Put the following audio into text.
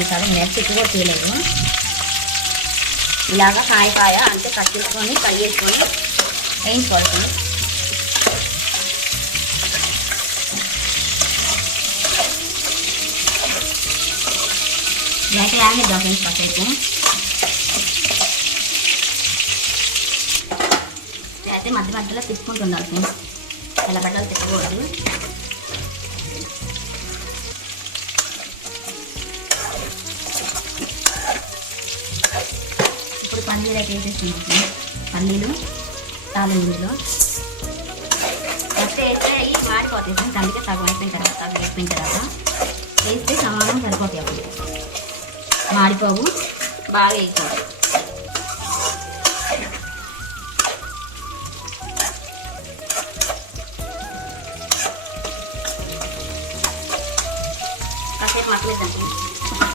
ఉంచాలి. నెక్స్ట్ ఎక్కువ చేయలేదు. ఇలాగా కాయ అంటే కట్ చేసుకొని ఫ్రై చేసుకొని వేయించుకోవాలి. అయితే యాగిద్దాం ఫ్రెండ్స్ కాసేపు. అయితే మధ్య మధ్యలో తిప్పుకుంటుండాలి ఫ్రెండ్స్. ఎలా పడ్డాలో తిప్పకూడదు. ఇప్పుడు పల్లీలు అయితే వేసేస్తున్నాం. పల్లీలు తాలింపులో ఫస్ట్ అయితే ఇవి మాడిపోతాయి ఫ్రెండ్స్. అందుకే సగం అయిపోయిన తర్వాత వేస్తే సమానం సరిపోతాయి. అప్పుడు మాడిపోవు, బాగా వేసుకోవాలి.